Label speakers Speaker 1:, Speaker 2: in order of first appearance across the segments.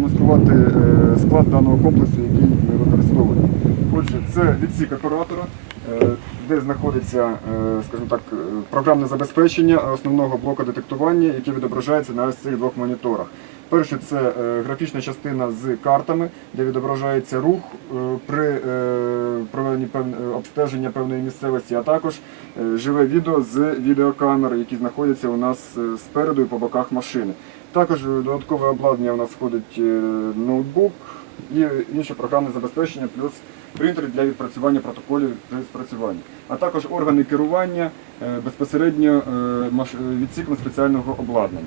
Speaker 1: продемонструвати е, склад даного комплексу, який ми використовуємо. Отже, це відсік оператора, де знаходиться, е, скажімо так, е, програмне забезпечення основного блоку детектування, яке відображається на цих двох моніторах. Перше це е, графічна частина з картами, де відображається рух е, при е, проведенні е, обстеження певної місцевості, а також е, живе відео з відеокамер, які знаходяться у нас е, спереду і по боках машини. Також е, додаткове обладнання у нас входить е, ноутбук і інше програмне забезпечення, плюс принтер для відпрацювання протоколів при спрацюванні, а також органи керування е, безпосередньо е, е, відсіком спеціального обладнання.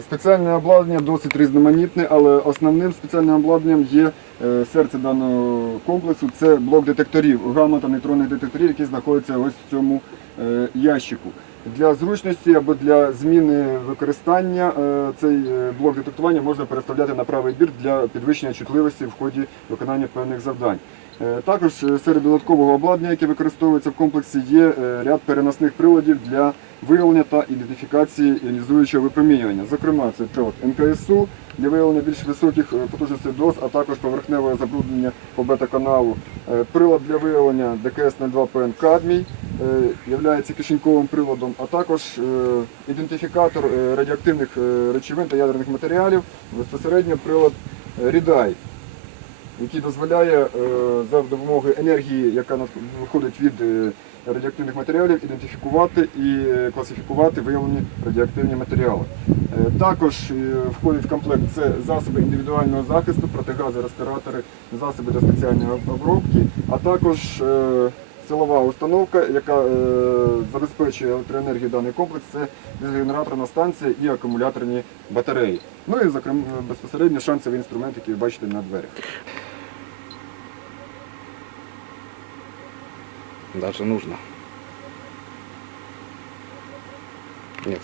Speaker 1: Спеціальне обладнання досить різноманітне, але основним спеціальним обладнанням є серце даного комплексу. Це блок детекторів, гамма та нейтронних детекторів, які знаходяться ось в цьому ящику. Для зручності або для зміни використання е, цей е, блок детектування можна переставляти на правий бір для підвищення чутливості в ході виконання певних завдань. Е, Також е, серед додаткового обладнання, яке використовується в комплексі, є е, ряд переносних приладів для виявлення та ідентифікації іонізуючого випромінювання. Зокрема, це прилад НКСУ для виявлення більш високих е, потужностей доз, а також поверхневого забруднення по бета-каналу. Е, Прилад для виявлення ДКС-02ПН Кадмій є кишеньковим приладом, а також е, ідентифікатор е, радіоактивних е, речовин та ядерних матеріалів, безпосередньо прилад е, Рідай який дозволяє е, за допомогою енергії, яка виходить від е, радіоактивних матеріалів, ідентифікувати і е, класифікувати виявлені радіоактивні матеріали. Е, Також е, входить в комплект це засоби індивідуального захисту, протигази, респіратори, засоби для спеціальної обробки, а також е, силова установка, яка е, забезпечує електроенергію даний комплекс, це генераторна станція і акумуляторні батареї. Ну і зокрема безпосередньо шансовий інструмент, який ви бачите на дверях.
Speaker 2: Даже нужно. Нет.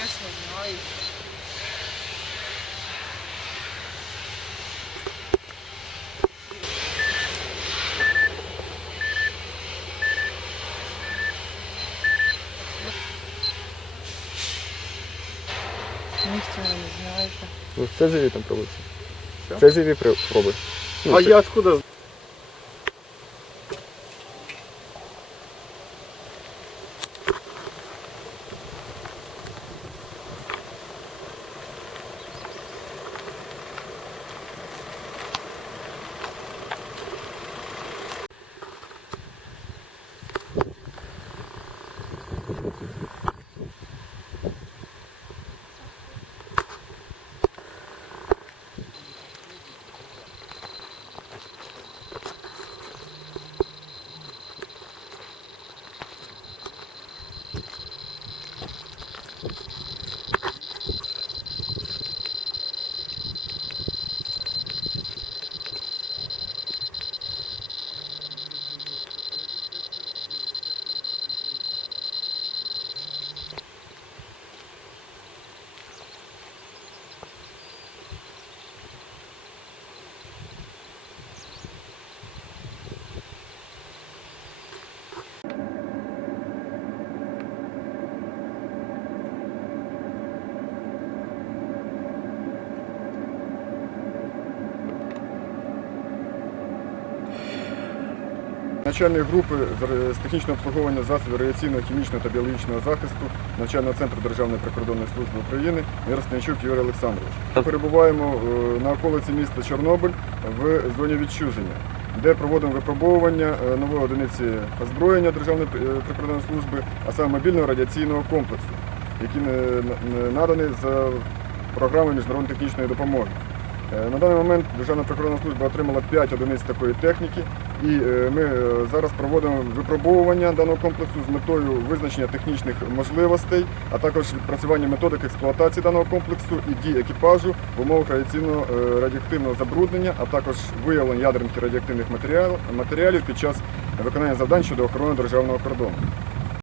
Speaker 3: Конечно, знаю. Нічого не знаєте.
Speaker 2: Ну, це живі там пробується.
Speaker 1: Що?
Speaker 2: Це живі при- проби. Ну,
Speaker 1: А
Speaker 2: це-
Speaker 1: я откуда начальник групи з технічного обслуговування засобів радіаційного, хімічного та біологічного захисту навчального центру Державної прикордонної служби України Мирославчук Юрій Олександрович. Ми перебуваємо е, на околиці міста Чорнобиль в зоні відчуження, де проводимо випробовування е, нової одиниці озброєння Державної е, прикордонної служби, а саме мобільного радіаційного комплексу, який на- на- наданий за програмою міжнародної технічної допомоги. Е, На даний момент Державна прикордонна служба отримала 5 одиниць такої техніки, і е, ми е, зараз проводимо випробовування даного комплексу з метою визначення технічних можливостей, а також відпрацювання методик експлуатації даного комплексу і дій екіпажу в умовах радіаційного радіоактивного забруднення, а також виявлення ядерних радіоактивних матеріалів під час виконання завдань щодо охорони державного кордону.